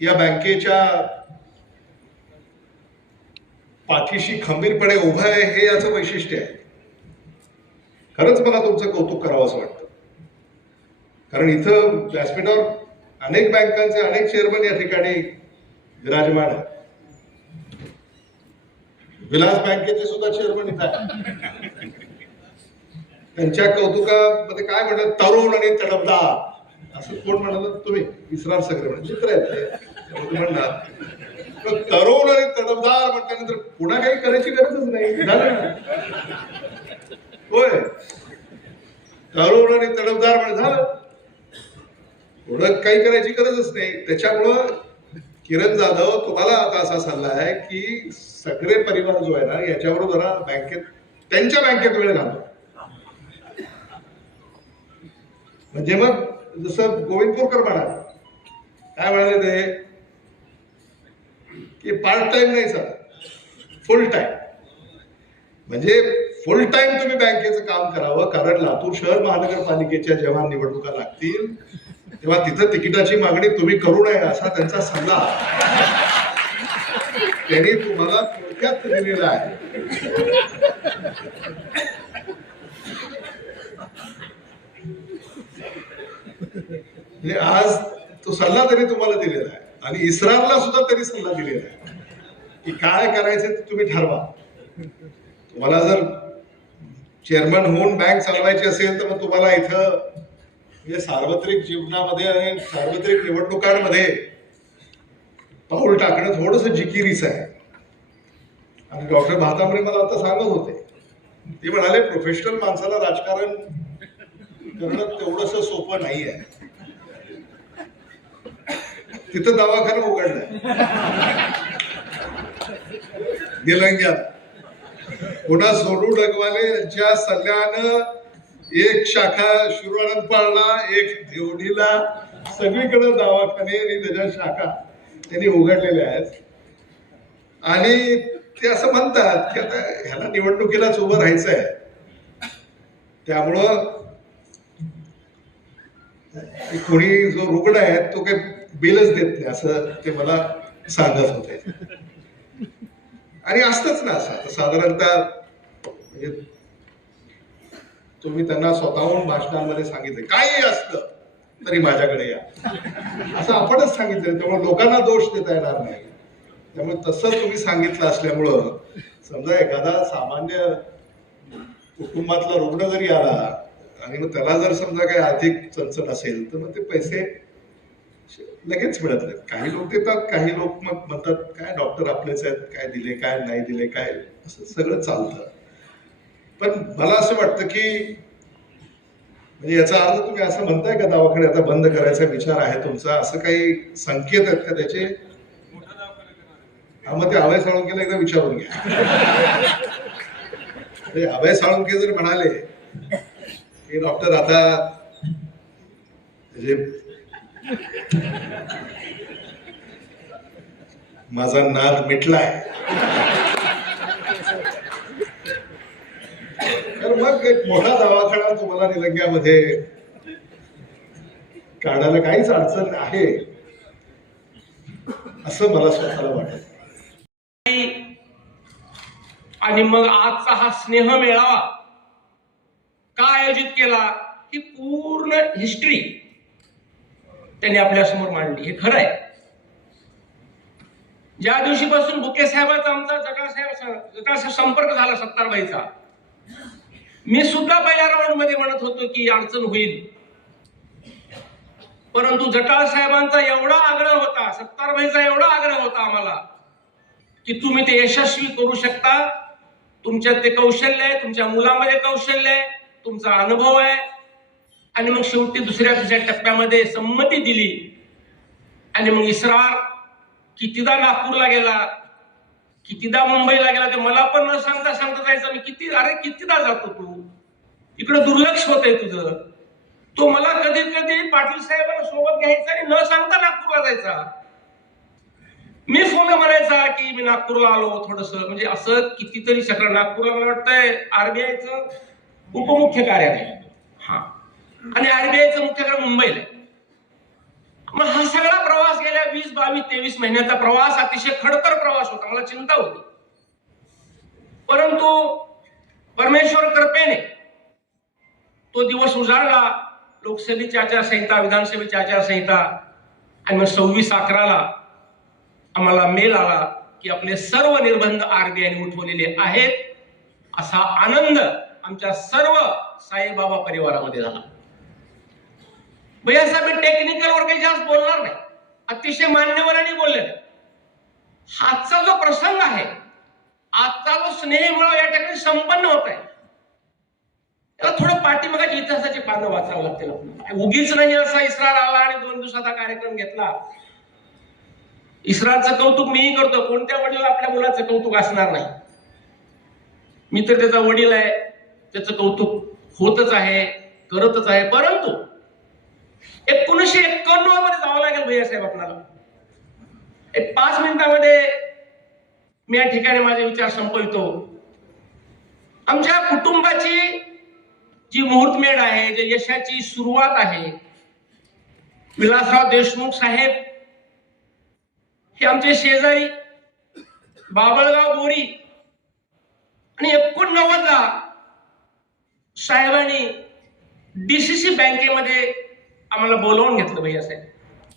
या बँकेच्या पाठीशी खंबीरपणे उभं आहे हे याचं वैशिष्ट्य आहे. खरंच मला तुमचं कौतुक करावं असं वाटतं. कारण इथं व्यासपीठावर अनेक बँकांचे अनेक चेअरमन या ठिकाणी विराजमान आहेत. विलास बँकेचे सुद्धा चेअरमन इथं आहेत. त्यांच्या कौतुकामध्ये काय म्हणतात तरुण आणि तडपदार. असं कोण म्हणाल? तुम्ही. विसरार सगळे म्हणजे चित्र आहेत ते. म्हणणार. पण तरुण आणि तडपदार म्हटल्यानंतर पुन्हा काही करायची गरजच नाही. झालं ना? होय. तरुण आणि तडपदार म्हणजे झालं. पुढं काही करायची गरजच नाही. त्याच्यामुळं किरण जाधव तुम्हाला आता असा सल्ला आहे की सगळे परिवार जो आहे ना याच्यावर जरा बँकेत त्यांच्या बँकेत वेळ घालवा. म्हणजे मग जसं गोविंदपूरकर म्हणाले काय म्हणाले ते? की पार्ट टाइम नाही सर फुल टाइम म्हणजे फुल टाइम तुम्ही बँकेचं काम करावं कारण लातूर शहर महानगरपालिकेच्या जेव्हा निवडणुका लागतील तेव्हा तिथं तिकिटाची मागणी तुम्ही करू नये असा त्यांचा सल्ला. त्यांनी तुम्हाला थोडक्यात दिलेला आहे. म्हणजे आज तो सल्ला त्यांनी तुम्हाला दिलेला आहे. आणि इस्रारला सुद्धा त्यांनी सल्ला दिलेला आहे. की काय करायचं ते तुम्ही ठरवा. तुम्हाला जर चेअरमन होऊन बँक चालवायची असेल तर मग तुम्हाला इथं म्हणजे सार्वत्रिक जीवनामध्ये आणि सार्वत्रिक निवडणुकांमध्ये पाऊल टाकणं थोडस जिकिरीच आहे. आणि डॉक्टर भातांबरे मला आता सांगत होते. ते म्हणाले प्रोफेशनल माणसाला राजकारण करणं तेवढंसं सोपं नाही आहे. तिथं दवाखाना उघडलाय. निलंग्यात पुन्हा सोडू डगवाले यांच्या सल्ल्यानं एक शाखा शिरोआनंद पाळला एक देवणीला. सगळीकडे दवाखाने आणि त्याच्या शाखा त्यांनी उघडलेल्या आहेत. आणि ते असं म्हणतात की आता ह्याला निवडणुकीलाच उभं राहायचं आहे त्यामुळं कोणी जो रुग्ण आहे तो काही बिलच देत नाही असं ते मला सांगत होते आणि असतच ना असं आता साधारणतः म्हणजे तुम्ही त्यांना स्वतःहून भाषणांमध्ये सांगितले काही असतं तरी माझ्याकडे या. असं आपणच सांगितलं त्यामुळे लोकांना दोष देता येणार नाही. त्यामुळे तसं तुम्ही सांगितलं असल्यामुळं समजा एखादा सामान्य कुटुंबातला रुग्ण जरी आला आणि मग त्याला जर समजा काही आर्थिक चणचण असेल तर मग ते पैसे लगेच मिळत नाहीत. काही लोक देतात काही लोक मग म्हणतात काय डॉक्टर आपलेच आहेत? काय दिले काय नाही दिले काय? असं सगळं चालतं. पण मला असं वाटतं की म्हणजे याचा अर्थ तुम्ही असं म्हणताय का दवाखाने आता बंद करायचा विचार आहे तुमचा? असं काही संकेत आहेत का त्याचे? हा मग ते अभय साळुंकेला एकदा विचारून घ्या. अभय साळुंके जर म्हणाले की डॉक्टर आता म्हणजे माझा नाद मिटलाय. तर मग एक मोठा दवाखाना तुम्हाला निलंग्यामध्ये. काढायला काहीच अडचण आहे. असं मला स्वतःला वाटत. आणि मग आजचा हा स्नेह मेळावा का आयोजित केला ही पूर्ण हिस्ट्री त्यांनी आपल्यासमोर मांडली. हे खरं आहे. ज्या दिवशीपासून बुके साहेबाचा आमचा जटासाहेब जटासाहेब संपर्क झाला सत्तारबाईचा मी सुद्धा पहिल्या राऊंडमध्ये म्हणत होतो की अडचण होईल. परंतु जटाळ साहेबांचा एवढा आग्रह होता सत्तारबाईचा एवढा आग्रह होता आम्हाला की तुम्ही ते यशस्वी करू शकता. तुमच्यात ते कौशल्य आहे तुमच्या मुलामध्ये कौशल्य आहे तुमचा अनुभव आहे. आणि मग शेवटी दुसऱ्या तिसऱ्या टप्प्यामध्ये संमती दिली. आणि मग इसरार कितीदा नागपूरला गेला कितीदा मुंबईला गेला ते मला पण न सांगता सांगता जायचं मी किती अरे कितीदा जातो तू? इकडे दुर्लक्ष होतंय तुझं. तो मला कधी कधी पाटील साहेबांना सोबत घ्यायचा आणि न सांगता नागपूरला जायचा. मी फोन म्हणायचा की मी नागपूरला आलो थोडस. म्हणजे असं कितीतरी सगळं नागपूरला मला वाटतंय आरबीआयचं उपमुख्य कार्यालय. हा. आणि आरबीआयचं मुख्यालय मुंबईला मग हा सगळा प्रवास गेल्या वीस बावीस तेवीस महिन्याचा प्रवास अतिशय खडतर प्रवास होता. मला चिंता होती. परंतु परमेश्वर कृपेने तो दिवस उजाडला लोकसभेची आचारसंहिता विधानसभेची आचारसंहिता आणि मग सव्वीस अकराला आम्हाला मेल आला की आपले सर्व निर्बंध आरबीआयने उठवलेले आहेत. असा आनंद आमच्या सर्व साईबाबा परिवारामध्ये झाला. भैया मी टेक्निकल वर काही जास्त बोलणार नाही. अतिशय मान्यवरांनी बोलले आजचा जो प्रसंग आहे आजचा जो स्नेहमुळ या ठिकाणी संपन्न होत आहे त्याला थोडं पाठीमागाची इतिहासाची पानं वाचावं लागतील आपल्याला. उगीच नाही असा इस्रार आला आणि दोन दिवसाचा कार्यक्रम घेतला. इस्रायलचं कौतुक मीही करतो कोणत्या वडिलाला आपल्या मुलाचं कौतुक असणार नाही. मी तर त्याचा वडील आहे त्याचं कौतुक होतच आहे करतच आहे परंतु एकोणीसशे एक्क्याण्णवमध्ये जावं लागेल भैया साहेब आपल्याला. एक पाच मिनिटामध्ये मी या ठिकाणी माझे विचार संपवितो. आमच्या कुटुंबाची जी मुहूर्तमेढ आहे जे यशाची सुरुवात आहे विलासराव देशमुख साहेब हे आमचे शेजारी बाबळगाव बोरी आणि एकोणनव्वदला साहेबांनी डीसीसी बँकेमध्ये आम्हाला बोलवून घेतलं भैया साहेब